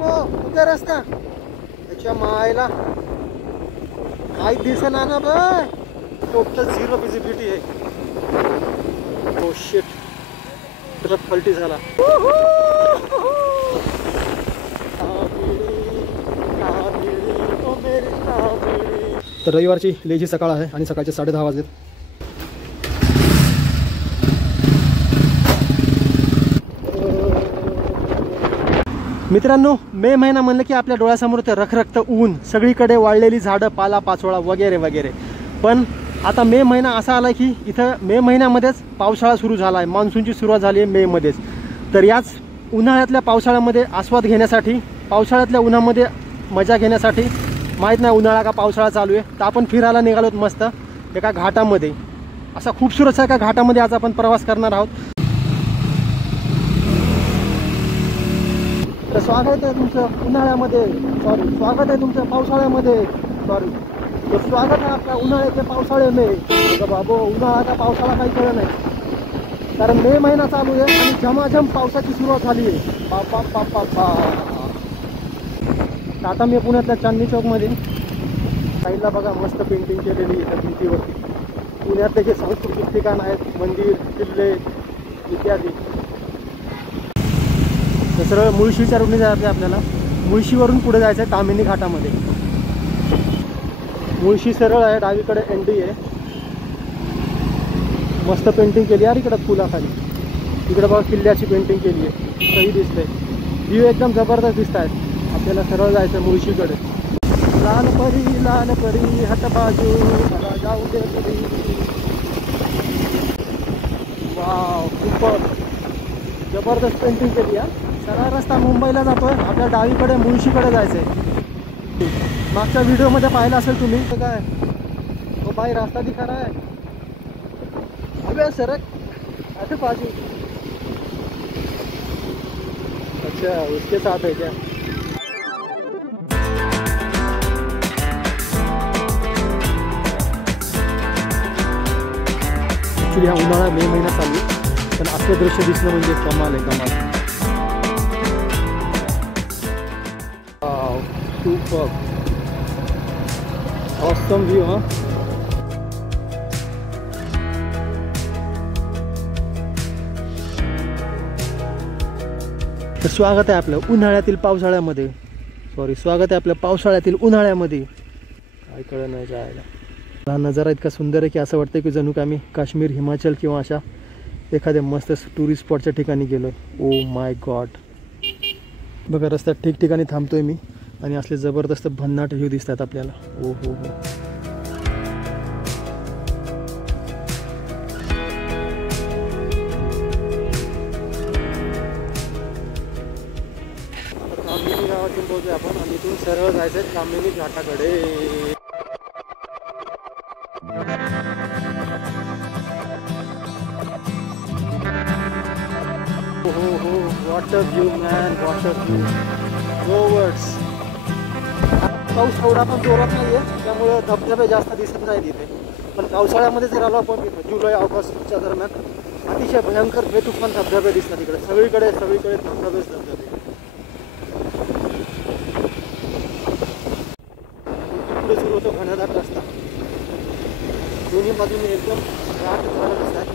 नको उद्या रस्ता त्याच्या मायला काही दिसेना ना बाय. टोटल 0 विजिबिलिटी आहे. ओ शिट, ट्रक पलटी झाला. तर रविवारची लेझी सकाळ आहे आणि सकाळचे 10:30 वाजलेत. मित्रांनो, मे महिना म्हणलं की आपल्या डोळ्यासमोर ते रखरखतं ऊन, सगळीकडे वाळलेली झाडं, पाला पाचोळा वगैरे वगैरे. पण आता मे महिना असा आला की इथं मे महिन्यामध्येच पावसाळा सुरू झाला आहे. मान्सूनची सुरुवात झाली आहे मेमध्येच. तर याच उन्हाळ्यातल्या पावसाळ्यामध्ये आस्वाद घेण्यासाठी, पावसाळ्यातल्या उन्हामध्ये मजा घेण्यासाठी, माहीत नाही उन्हाळा का पावसाळा चालू आहे, तर आपण फिरायला निघालोत मस्त एका घाटामध्ये. असा खूपसूरत एका घाटामध्ये आज आपण प्रवास करणार आहोत. तर स्वागत आहे तुमचं उन्हाळ्यामध्ये, सॉरी स्वागत आहे तुमचं पावसाळ्यामध्ये, सॉरी तर स्वागत आहे आपल्या उन्हाळ्याच्या पावसाळ्यामध्ये. बाबो उन्हाळा का पावसाळा काही कळलं नाही, कारण मे महिना चालू आहे आणि झमाझम पावसाची सुरुवात झाली आहे. बापा बापा बा. आता मी पुण्यातल्या चांदणी चौकमध्ये साईडला बघा मस्त पेंटिंग केलेली आहे भिंतीवरती. पुण्यातले जे सांस्कृतिक ठिकाण आहेत, मंदिर, किल्ले इत्यादी. तर सरळ मुळशीच्या रोडने जायचं आहे आपल्याला. मुळशीवरून पुढे जायचं आहे ताम्हिणी घाटामध्ये. मुळशी सरळ आहे, डावीकडे एंडी आहे. मस्त पेंटिंग केली यार इकडं फुलाखाली. इकडे बघा किल्ल्याची पेंटिंग केली आहे, सही दिसतंय. व्ह्यू एकदम जबरदस्त दिसत आहेत. आपल्याला सरळ जायचं मुळशीकडे. लाल परी हात बाजू मला जाऊ दे परी. वाव, खूपच जबरदस्त पेंटिंग केली यार. सरळ रस्ता मुंबईला जातोय, आपल्या डावीकडे मुळशीकडे जायचंय. मागच्या व्हिडिओमध्ये पाहिलं असेल तुम्ही. तर काय तो बाई रास्ता दिखा रहा है. अबे सरक हाथ बाजू. अच्छा उसके साथ है क्या. ॲक्च्युली हा उन्हाळा मे महिना चालू, पण असं दृश्य दिसणं म्हणजे कमाल आहे, कमाल. Super awesome view. हा तर स्वागत आहे आपलं उन्हाळ्यातील पावसाळ्यामध्ये, सॉरी स्वागत आहे आपलं पावसाळ्यातील उन्हाळ्यामध्ये. काय कळलं नाही जायला. हा नजारा इतका सुंदर आहे की असं वाटतं की जणू का आम्ही काश्मीर, हिमाचल किंवा अशा एखाद्या मस्त टुरिस्ट स्पॉटच्या ठिकाणी गेलो. Oh my God. बघा रस्त्यात ठिकठिकाणी थांबतोय मी आणि असले जबरदस्त भन्नाट व्ह्यू दिसतात आपल्याला. ओ हो हो. ताम्हिणी गावातून पोहोचलोय आपण आणि इथून सरळ जायचंय ताम्हिणी घाटाकडे. हो हो, water view man, water view. No words. पाऊस थोडा पण जोरात नाही आहे, त्यामुळं धबधबे जास्त दिसत नाही तिथे. पण पावसाळ्यामध्ये जर आलो आपण तिथं जुलै ऑगस्टच्या दरम्यान अतिशय भयंकर बेतुफान धबधबे दिसतात तिकडे. सगळीकडे धबधबेच धबधबे. पुढे सुरू होतो घनदाट रस्ता. दोन्ही बाजूने एकदम राट झाडं दिसतात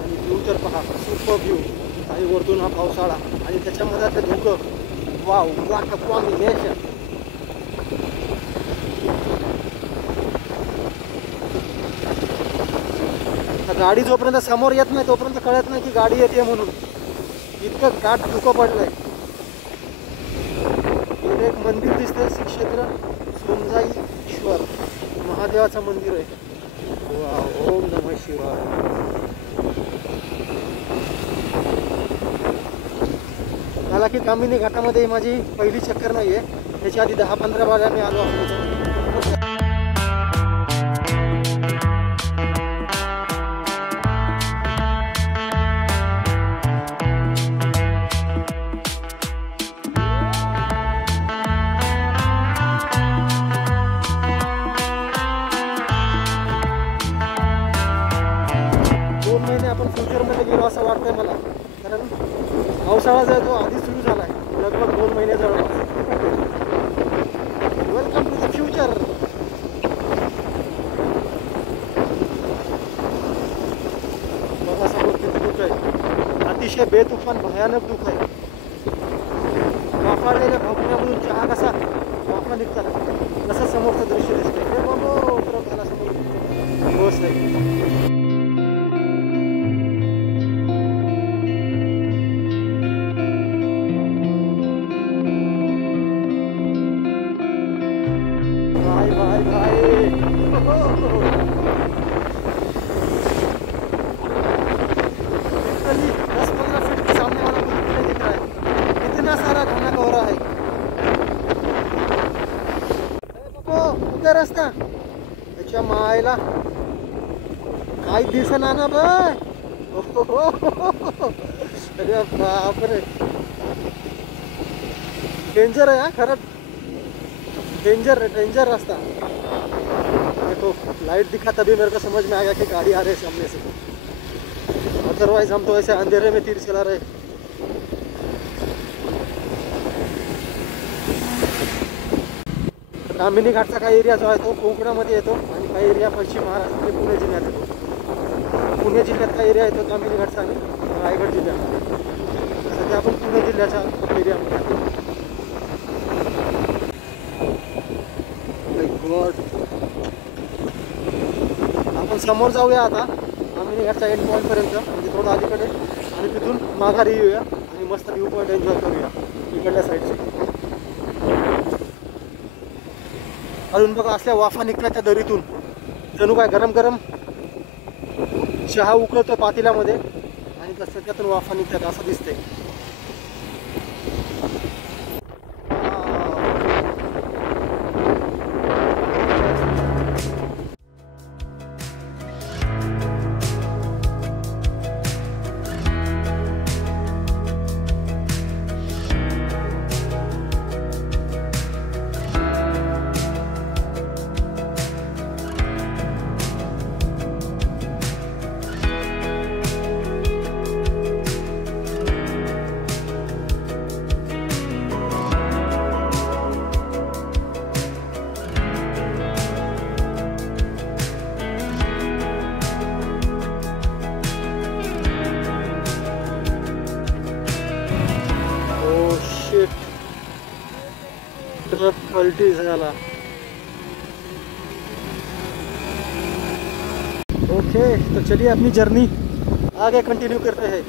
आणि व्ह्यू तर पहा, सुपर व्ह्यू. आणि वरतून हा पावसाळा आणि त्याच्यामध्ये ते धुकं. Wow, what a combination. गाडी जोपर्यंत समोर येत नाही तोपर्यंत कळत नाही की गाडी येते म्हणून. इतकं गाठ धुकं पडलंय. इथे एक मंदिर दिसतंय, श्री क्षेत्र सोमजाईश्वर महादेवाचं मंदिर आहे. वाव, ओम नमः शिवाय. मला की ताम्हिणी घाटामध्ये माझी पहिली चक्कर नाही आहे. त्याच्या आधी 10-15 बार मी आलो असतो. आपण फ्युचरमध्ये गेलो असं वाटतंय मला, कारण पावसाळा जो आहे तो आधी सुरू झाला आहे लगभग 2 महिने जवळ. अतिशय बेतुफान भयानक धूप आहे. वाफाळलेल्या भोपळ्यामधून चहा कसा वाफा निघतात तसं समोरचं दृश्य दिसतंय. हे बाबा उतरत झाला समोर बस आहे. भाई भाई भाई लिटरली 10-15 फीट के सामने वाला मुझे नहीं दिख रहा है. इतना सारा घना कोहरा है. कुठे रस्ता त्याच्या मायला काही दिसना ना बाय. अरे बापरे डेंजर है. खरंच डेंजर रास्ता. देखो लाइट दिखा तभी मेरे को समझ में आ गया कि गाड़ी आ रही है सामने से. अदरवाइज हम तो ऐसे अंधेरे में तीर चला रहे. कामिनी घाटचा काही एरिया जो आहे तो कोकणामध्ये येतो आणि काही एरिया पश्चिम महाराष्ट्रामध्ये पुणे जिल्ह्यात येतो. पुणे जिल्ह्यात काही एरिया येतो कामिनी घाटचा आणि रायगड जिल्ह्यात. सध्या आपण पुणे जिल्ह्याच्या एरियामध्ये आहोत. आपण समोर जाऊया आता कामिनी घाटच्या एंड पॉईंट पर्यंत, म्हणजे थोडं अलीकडे, आणि तिथून माघारी येऊया आणि मस्त व्ह्यू पॉईंट एन्जॉय करूया इकडल्या साईडचे. अजून बघा असल्या वाफा निघतात त्या दरीतून. जणू काय गरम गरम चहा उकळतो पातेल्यामध्ये आणि तसं त्यातून वाफा निघतात असं दिसतंय. ट्रक पलटी झाला. ओके तो चलिए अपनी जर्नी आगे कंटिन्यू करते हैं.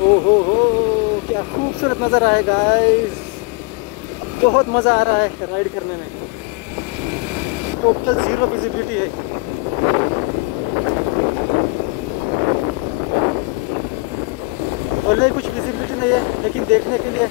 ओ हो क्या खूबसूरत नज़ारा है गाइस. बहुत मज़ा आ रहा है राइड करने में. टोटल 0 विजिबिलिटी है. भले कुछ विजिबिलिटी नहीं है लेकिन देखने के लिए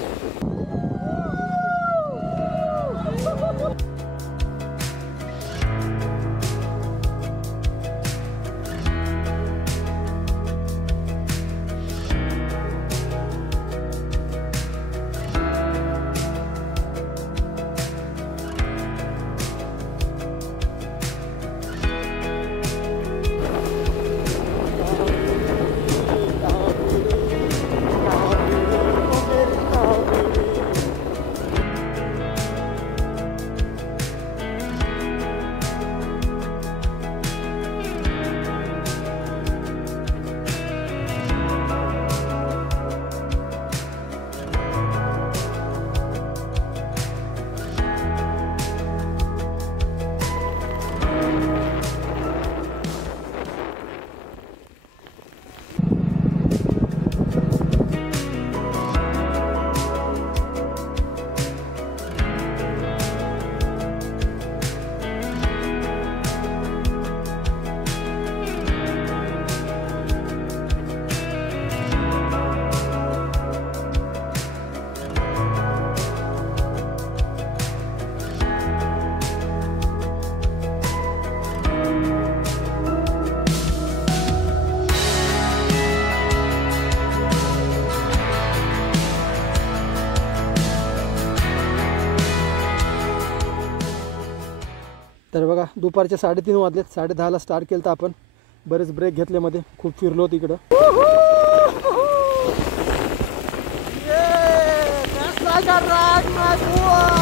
तर बघा दुपारचे 3:30 वाजलेत. 10:30ला स्टार्ट केलं तर आपण बरेच ब्रेक घेतले, मध्ये खूप फिरलो तिकडं. That's like a ride, my boy.